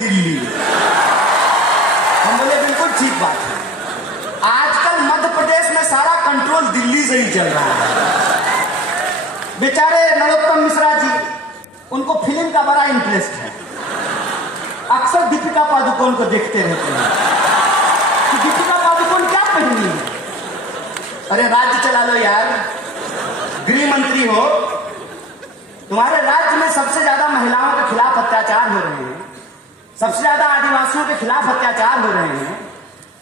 दिल्ली। हम बोले बिल्कुल ठीक बात है। आजकल मध्य प्रदेश में सारा कंट्रोल दिल्ली से ही चल रहा है। बेचारे नरोत्तम मिश्रा जी, उनको फिल्म का बड़ा इंटरेस्ट है। अक्सर दीपिका पादुकोण को देखते रहते हैं कि दीपिका पादुकोण क्या पहनी है। अरे राज्य चला लो यार, गृह मंत्री हो, तुम्हारे राज्य में सबसे ज्यादा महिलाओं के खिलाफ अत्याचार हो रहे हैं, सबसे ज्यादा आदिवासियों के खिलाफ अत्याचार हो रहे हैं,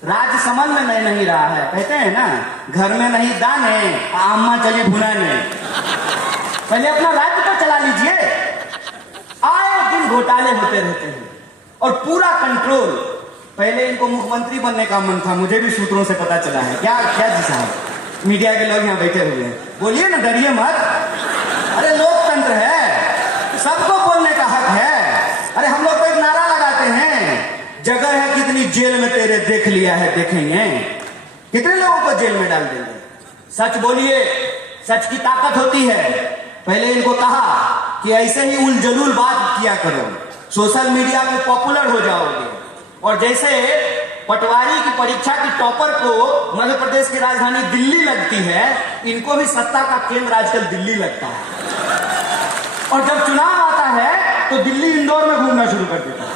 राज्य समझ में नहीं रहा है। कहते हैं ना, घर में नहीं दाने, अम्मा चली भुनाने। पहले अपना राज्य को चला लीजिए। आए दिन घोटाले होते रहते हैं और पूरा कंट्रोल। पहले इनको मुख्यमंत्री बनने का मन था, मुझे भी सूत्रों से पता चला है। क्या क्या जी साहब, मीडिया के लोग यहाँ बैठे हुए हैं, बोलिए ना, डरिए मत। अरे लोकतंत्र है, सबको बोलने का हक है। अरे हम लोग तो एक नारा लगाते हैं, जगह है कितनी जेल में तेरे, देख लिया है देखेंगे। कितने लोगों को जेल में डाल देंगे। सच बोलिए, सच की ताकत होती है। पहले इनको कहा कि ऐसे ही उलझुल बात किया करो, सोशल मीडिया पे पॉपुलर हो जाओगे। और जैसे पटवारी की परीक्षा की टॉपर को मध्य प्रदेश की राजधानी दिल्ली लगती है, इनको भी सत्ता का केंद्र आजकल दिल्ली लगता है। और जब चुनाव आता है तो दिल्ली इंदौर में घूमना शुरू कर देता है।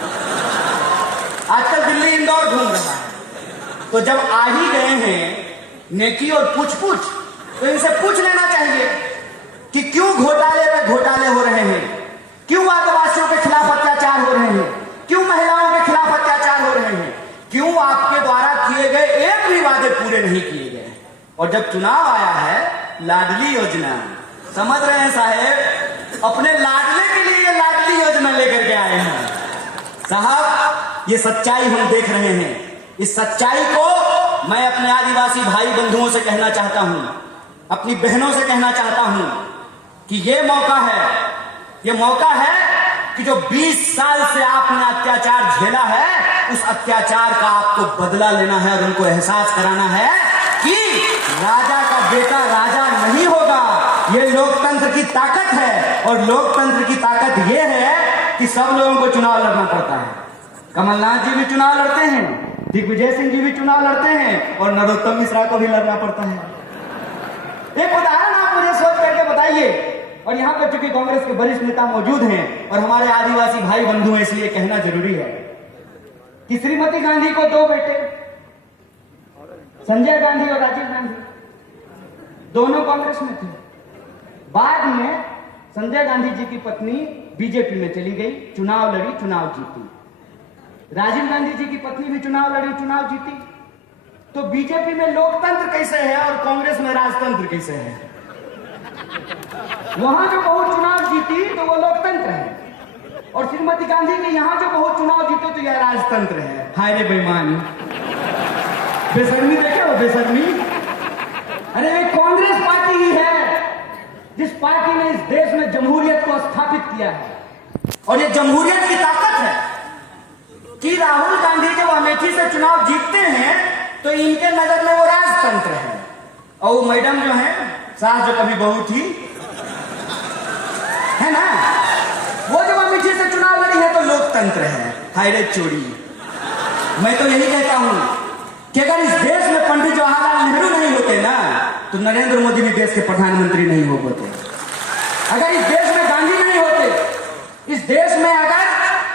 आजकल दिल्ली इंदौर घूम रहा है। तो जब आ ही गए हैं नेकी और पूछ तो इनसे पूछ लेना चाहिए कि क्यों घोटाले पे घोटाले हो रहे हैं, क्यों आदिवासियों के खिलाफ अत्याचार हो रहे हैं, क्यों महिलाओं के खिलाफ अत्याचार हो रहे हैं, क्यों आपके द्वारा किए गए एक भी वादे पूरे नहीं किए गए। और जब चुनाव आया है, लाडली योजना, समझ रहे हैं साहेब, अपने लाडले के लिए ये लाडली योजना लेकर के आए हैं। साहब, ये सच्चाई हम देख रहे हैं। इस सच्चाई को मैं अपने आदिवासी भाई बंधुओं से कहना चाहता हूं, अपनी बहनों से कहना चाहता हूं कि ये मौका है कि जो 20 साल से आपने अत्याचार झेला है, उस अत्याचार का आपको बदला लेना है और उनको एहसास कराना है कि राजा का बेटा राजा नहीं होगा। ये लोकतंत्र की ताकत है। और लोकतंत्र की ताकत ये है कि सब लोगों को चुनाव लड़ना पड़ता है। कमलनाथ जी भी चुनाव लड़ते हैं, दिग्विजय सिंह जी भी चुनाव लड़ते हैं, और नरोत्तम मिश्रा को भी लड़ना पड़ता है। एक उदाहरण आप मुझे सोच करके बताइए। और यहाँ पर चूंकि कांग्रेस के वरिष्ठ नेता मौजूद हैं और हमारे आदिवासी भाई बंधु हैं, इसलिए कहना जरूरी है कि श्रीमती गांधी को 2 बेटे, संजय गांधी और राजीव गांधी, दोनों कांग्रेस में थे। बाद में संजय गांधी जी की पत्नी बीजेपी में चली गई, चुनाव लड़ी, चुनाव जीती। राजीव गांधी जी की पत्नी भी चुनाव लड़ी, चुनाव जीती। तो बीजेपी में लोकतंत्र कैसे है और कांग्रेस में राजतंत्र कैसे है? वहां जो बहुत चुनाव जीती तो वो लोकतंत्र है, और श्रीमती गांधी के यहां जो बहुत चुनाव जीते तो यह राजतंत्र है। हाय रे बेईमान, बेशर्मी देखे हो, बेशर्मी। अरे ये कांग्रेस पार्टी ही है जिस पार्टी ने इस देश में जमहूरियत को स्थापित किया है। और ये जमहूरियत की ताकत है कि राहुल गांधी जब अमेठी से चुनाव जीतते हैं तो इनके नजर में वो राजतंत्र है। और वो मैडम जो है, सास जो कभी बहू थी, है ना, वो जब अमेठी से चुनाव लड़ी है तो लोकतंत्र है। हाय रे चोरी। मैं तो यही कहता हूं कि अगर इस देश में पंडित जवाहरलाल नेहरू नहीं होते ना, तो नरेंद्र मोदी भी देश के प्रधानमंत्री नहीं हो पाते। अगर इस देश में गांधी नहीं होते, इस देश में अगर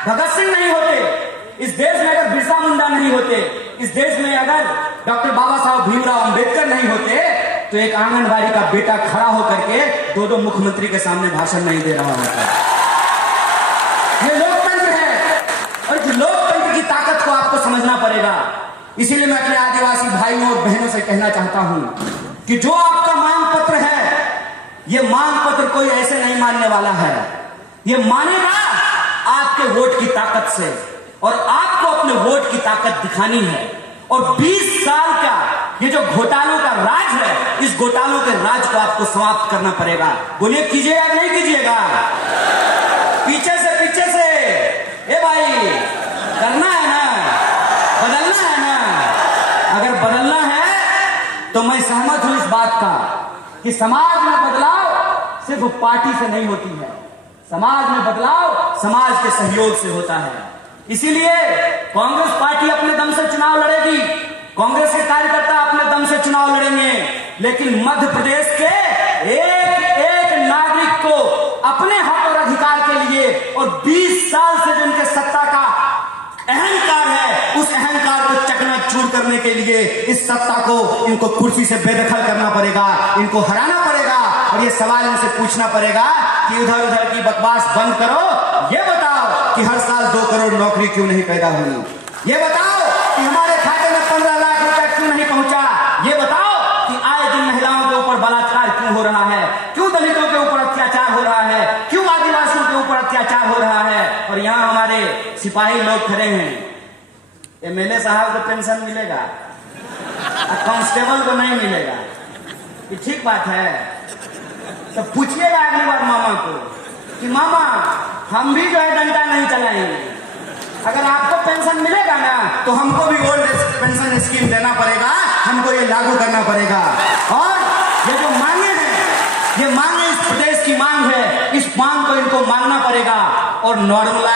भगत सिंह नहीं होते, इस देश में अगर बिरसा मुंडा नहीं होते, इस देश में अगर डॉक्टर बाबा साहब भीमराव अंबेडकर नहीं होते, तो एक आंगनबाड़ी का बेटा खड़ा होकर के 2 मुख्यमंत्री के सामने भाषण नहीं दे रहा होता। ये लोकतंत्र है और इस लोकतंत्र की ताकत को आपको समझना पड़ेगा। इसीलिए मैं अपने आदिवासी भाइयों और बहनों से कहना चाहता हूं कि जो आपका मांग पत्र है, ये मांग पत्र कोई ऐसे नहीं मानने वाला है। ये मानेगा आपके वोट की ताकत से, और आपको अपने वोट की ताकत दिखानी है। और 20 साल का ये जो घोटालों का राज है, इस घोटालों के राज को आपको समाप्त करना पड़ेगा। बोलिए, कीजिएगा या नहीं कीजिएगा? पीछे से ए भाई, करना है ना, बदलना है ना। अगर बदलना है तो मैं सहमत हूं इस बात का कि समाज में बदलाव सिर्फ पार्टी से नहीं होती है। समाज में बदलाव समाज के सहयोग से होता है। इसीलिए कांग्रेस पार्टी अपने दम से चुनाव लड़ेगी, कांग्रेस के कार्यकर्ता अपने दम से चुनाव लड़ेंगे, लेकिन मध्य प्रदेश के एक एक नागरिक को अपने हक और अधिकार के लिए और 20 साल से जिनके सत्ता का अहंकार है, उस अहंकार को चकनाचूर करने के लिए इस सत्ता को इनको कुर्सी से बेदखल करना पड़ेगा, इनको हराना पड़ेगा। और ये सवाल इनसे पूछना पड़ेगा कि उधर उधर की बकवास बंद करो, ये बताओ कि हर साल 2 करोड़ नौकरी क्यों नहीं पैदा हुई, ये बताओ कि हमारे खाते में 15 लाख रुपए क्यों नहीं पहुंचा, ये बताओ कि आए दिन महिलाओं के ऊपर बलात्कार क्यों हो रहा है, क्यों दलितों के ऊपर अत्याचार हो रहा है, क्यों आदिवासियों के ऊपर अत्याचार हो रहा है। और यहाँ हमारे सिपाही लोग खड़े हैं, एमएलए साहब को पेंशन मिलेगा, कांस्टेबल को नहीं मिलेगा, ये ठीक बात है। तो पूछिएगा अगली बार मामा को कि मामा हम भी जो है डंडा नहीं चलाएंगे, अगर आपको पेंशन मिलेगा ना तो हमको भी ओल्ड पेंशन स्कीम देना पड़ेगा, हमको ये लागू करना पड़ेगा। और ये जो मांगे हैं, ये मांगे इस प्रदेश की मांग है, इस मांग को इनको मानना पड़ेगा और नॉर्मलाइज